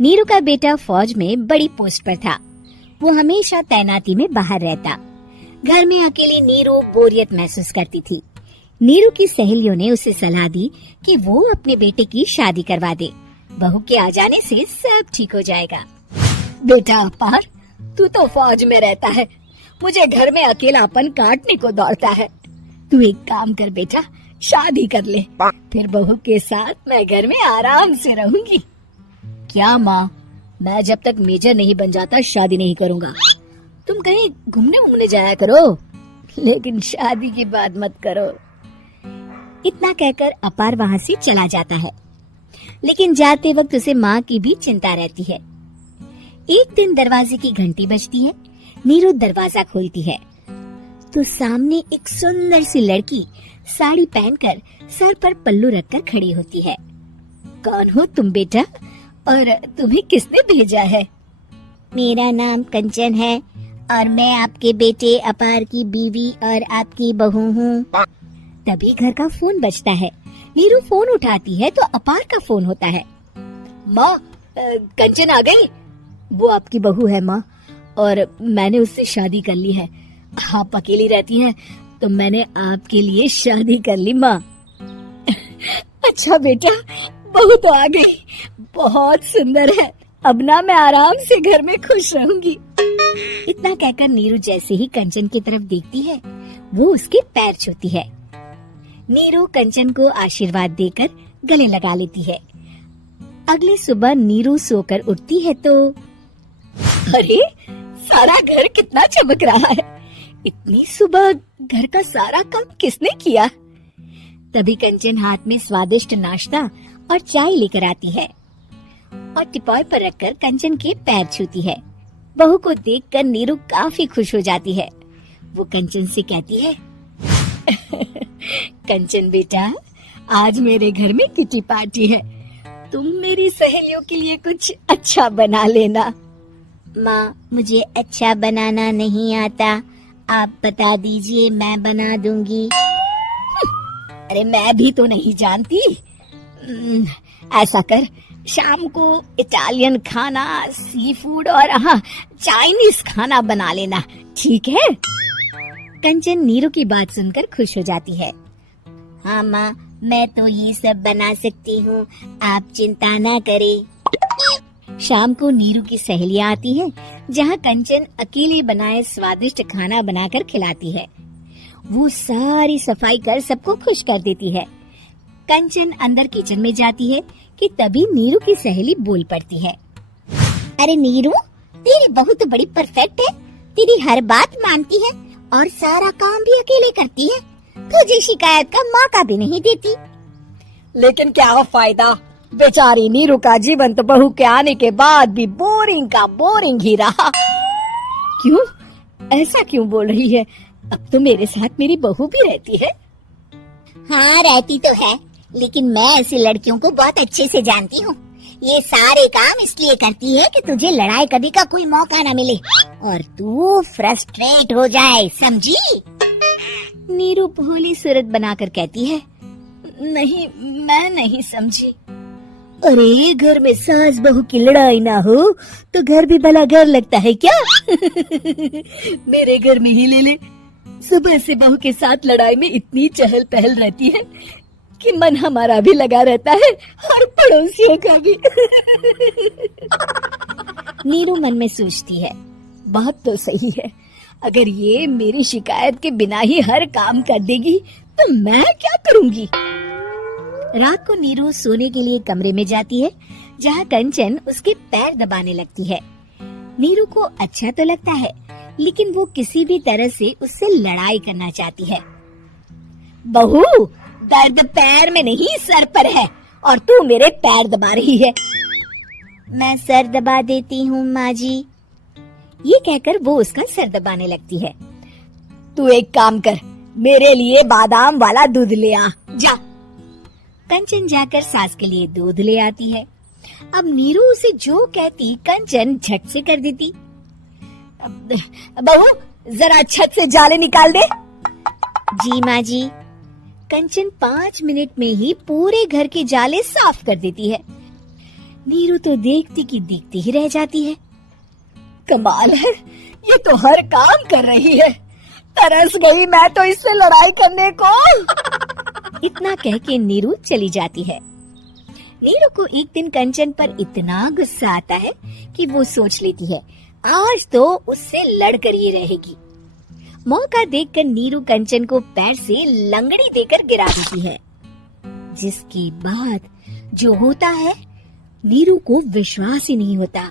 नीरू का बेटा फौज में बड़ी पोस्ट पर था। वो हमेशा तैनाती में बाहर रहता। घर में अकेली नीरू बोरियत महसूस करती थी। नीरू की सहेलियों ने उसे सलाह दी कि वो अपने बेटे की शादी करवा दे। बहू के आ जाने से सब ठीक हो जाएगा। बेटा अपार, तू तो फौज में रहता है, मुझे घर में अकेलापन काटने को दौड़ता है। तू एक काम कर बेटा, शादी कर ले, फिर बहू के साथ मैं घर में आराम से रहूंगी। क्या माँ, मैं जब तक मेजर नहीं बन जाता शादी नहीं करूँगा। तुम कहीं घूमने जाया करो, लेकिन शादी की बात मत करो। इतना कहकर अपार वहाँ से चला जाता है, लेकिन जाते वक्त उसे माँ की भी चिंता रहती है। एक दिन दरवाजे की घंटी बजती है। नीरू दरवाजा खोलती है तो सामने एक सुंदर सी लड़की साड़ी पहनकर सर पर पल्लू रखकर खड़ी होती है। कौन हो तुम बेटा, और तुम्हें किसने भेजा है? मेरा नाम कंचन है और मैं आपके बेटे अपार की बीवी और आपकी बहू हूँ। तभी घर का फोन बजता है। नीरू फोन उठाती है तो अपार का फोन होता है। माँ, कंचन आ गई। वो आपकी बहू है माँ, और मैंने उससे शादी कर ली है। आप अकेली रहती हैं तो मैंने आपके लिए शादी कर ली माँ। अच्छा बेटा, बहू तो आ गई, बहुत सुंदर है। अब ना मैं आराम से घर में खुश रहूंगी। इतना कहकर नीरू जैसे ही कंचन की तरफ देखती है, वो उसके पैर छूती है। नीरू कंचन को आशीर्वाद देकर गले लगा लेती है। अगली सुबह नीरू सोकर उठती है तो अरे, सारा घर कितना चमक रहा है। इतनी सुबह घर का सारा काम किसने किया? तभी कंचन हाथ में स्वादिष्ट नाश्ता और चाय लेकर आती है और टिपॉय पर रखकर कंचन के पैर छूती है। बहू को देखकर नीरू काफी खुश हो जाती है। वो कंचन से कहती है, कंचन बेटा, आज मेरे घर में किटी पार्टी है, तुम मेरी सहेलियों के लिए कुछ अच्छा बना लेना। माँ, मुझे अच्छा बनाना नहीं आता, आप बता दीजिए, मैं बना दूंगी। अरे मैं भी तो नहीं जानती। ऐसा कर, शाम को इटालियन खाना, सी फूड और चाइनीज खाना बना लेना, ठीक है? कंचन नीरू की बात सुनकर खुश हो जाती है। हाँ माँ, मैं तो ये सब बना सकती हूँ, आप चिंता ना करें। शाम को नीरू की सहेलियाँ आती हैं, जहाँ कंचन अकेले बनाए स्वादिष्ट खाना बनाकर खिलाती है। वो सारी सफाई कर सबको खुश कर देती है। कंचन अंदर किचन में जाती है कि तभी नीरू की सहेली बोल पड़ती है। अरे नीरू, तेरी बहू तो बड़ी परफेक्ट है, तेरी हर बात मानती है और सारा काम भी अकेले करती है, तुझे शिकायत का मौका भी नहीं देती। लेकिन क्या फायदा, बेचारी नीरू का जीवन तो बहू के आने के बाद भी बोरिंग का बोरिंग ही रहा। क्यों, ऐसा क्यों बोल रही है? अब तो मेरे साथ मेरी बहू भी रहती है। हाँ, रहती तो है, लेकिन मैं ऐसी लड़कियों को बहुत अच्छे से जानती हूँ। ये सारे काम इसलिए करती है कि तुझे लड़ाई करने का कोई मौका न मिले और तू फ्रस्ट्रेट हो जाए, समझी? नीरू भोली सूरत बनाकर कहती है, नहीं, मैं नहीं समझी। अरे, घर में सास बहू की लड़ाई ना हो तो घर भी भला घर लगता है क्या? मेरे घर में ही ले ले, सुबह से बहू के साथ लड़ाई में इतनी चहल पहल रहती है कि मन हमारा भी लगा रहता है और पड़ोसियों का भी। नीरू मन में सोचती है, बात तो सही है, अगर ये मेरी शिकायत के बिना ही हर काम कर देगी तो मैं क्या करूंगी? रात को नीरू सोने के लिए कमरे में जाती है, जहाँ कंचन उसके पैर दबाने लगती है। नीरू को अच्छा तो लगता है, लेकिन वो किसी भी तरह से उससे लड़ाई करना चाहती है। बहू, दर्द पैर में नहीं सर पर है और तू मेरे पैर दबा रही है। मैं सर दबा देती हूँ माँ जी। ये कहकर वो उसका सर दबाने लगती है। तू एक काम कर, मेरे लिए बादाम वाला दूध ले आ, जा। कंचन जाकर सास के लिए दूध ले आती है। अब नीरू उसे जो कहती कंचन झट से कर देती। बहू, जरा छत से जाले निकाल दे। जी माँ जी। कंचन 5 मिनट में ही पूरे घर के जाले साफ कर देती है। नीरू तो देखती की देखती ही रह जाती है। कमाल है, ये तो हर काम कर रही है। तरस गई मैं तो इससे लड़ाई करने को। इतना कह के नीरू चली जाती है। नीरू को एक दिन कंचन पर इतना गुस्सा आता है कि वो सोच लेती है आज तो उससे लड़कर ही रहेगी। मौका देखकर नीरू कंचन को पैर से लंगड़ी देकर गिरा देती है, जिसके बाद जो होता है नीरू को विश्वास ही नहीं होता।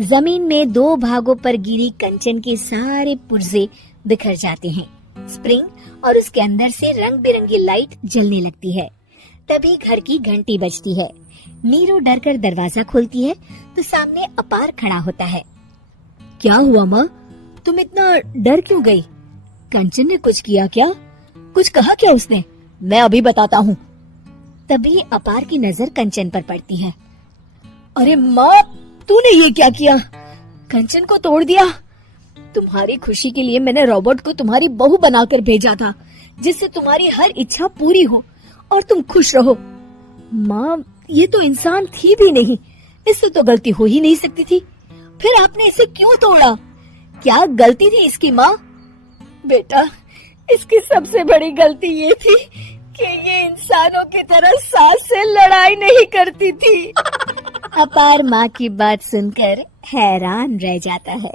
जमीन में 2 भागों पर गिरी कंचन के सारे पुर्जे बिखर जाते हैं। स्प्रिंग और उसके अंदर से रंग बिरंगी लाइट जलने लगती है। तभी घर की घंटी बजती है। नीरू डरकर दरवाजा खोलती है तो सामने अपार खड़ा होता है। क्या हुआ माँ, तुम इतना डर क्यों गई? कंचन ने कुछ किया क्या? कुछ कहा क्या उसने? मैं अभी बताता हूँ। तभी अपार की नजर कंचन पर पड़ती है। अरे माँ, तूने ये क्या किया? कंचन को तोड़ दिया। तुम्हारी खुशी के लिए मैंने रोबोट को तुम्हारी बहू बनाकर भेजा था, जिससे तुम्हारी हर इच्छा पूरी हो और तुम खुश रहो। माँ, ये तो इंसान थी भी नहीं, इससे तो गलती हो ही नहीं सकती थी। फिर आपने इसे क्यों तोड़ा? क्या गलती थी इसकी माँ? बेटा, इसकी सबसे बड़ी गलती ये थी कि ये इंसानों की तरह सास से लड़ाई नहीं करती थी। अपार माँ की बात सुनकर हैरान रह जाता है।